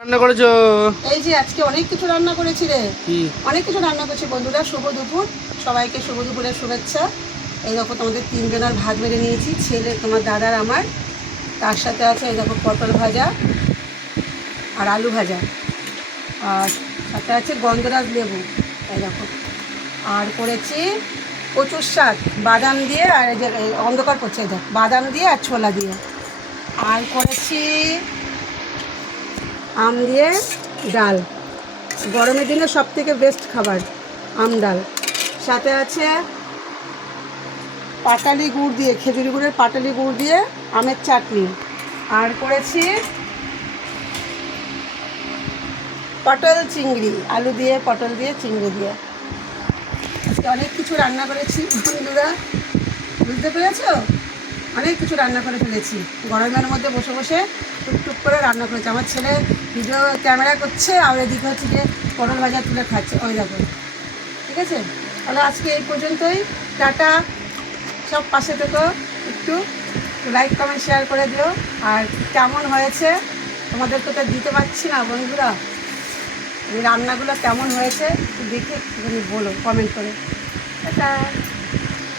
রান্না করেছ? এই যে আজকে অনেক কিছু রান্না করেছি রে। অনেক কিছু রান্না করছি বন্ধুরা। শুভ দুপুর। সবাইকে শুভ দুপুরের শুভেচ্ছা। এই দেখো তোমাদের তিনজনের ভাত বেড়ে নিয়েছি ছেলে তোমার দাদার আমার। তার সাথে আছে এই দেখো পটল ভাজা আর আলু ভাজা। আর সাথে আছে গন্ধরাজ লেবু এই দেখো। আর করেছি কচুর শাক বাদাম দিয়ে আর এই যে অন্ধকার করছে এই দেখো বাদাম দিয়ে আর ছোলা দিয়ে। আর করেছি আম দিয়ে ডাল। গরমের দিনে সব থেকে বেস্ট খাবার, আম ডাল। সাথে আছে পাটালি গুড় দিয়ে, খেজুরি গুড়ের পাটালি গুড় দিয়ে আমের চাটনি। আর করেছি পটল চিংড়ি, আলু দিয়ে, পটল দিয়ে, চিংড়ি দিয়ে। অনেক কিছু রান্না করেছি বন্ধুরা। বুঝতে পেরেছ? অনেক কিছু রান্না করে ফেলেছি। গরমের মধ্যে বসে বসে টুকটুক করে রান্না করেছি। আমার ছেলে ভিডিও ক্যামেরা করছে, আর এদিকে হচ্ছে যে পটল ভাজা তুলে খাচ্ছে। ওই দেখো। ঠিক আছে? তাহলে আজকে এই পর্যন্তই। টাটা। সব পাশে থেকো। একটু লাইক কমেন্ট শেয়ার করে দিও। আর কেমন হয়েছে? তোমাদেরকে তো দিতে পারছি না বন্ধুরা। রান্নাগুলো কেমন হয়েছে? দেখে বলো কমেন্ট করে। টাটা।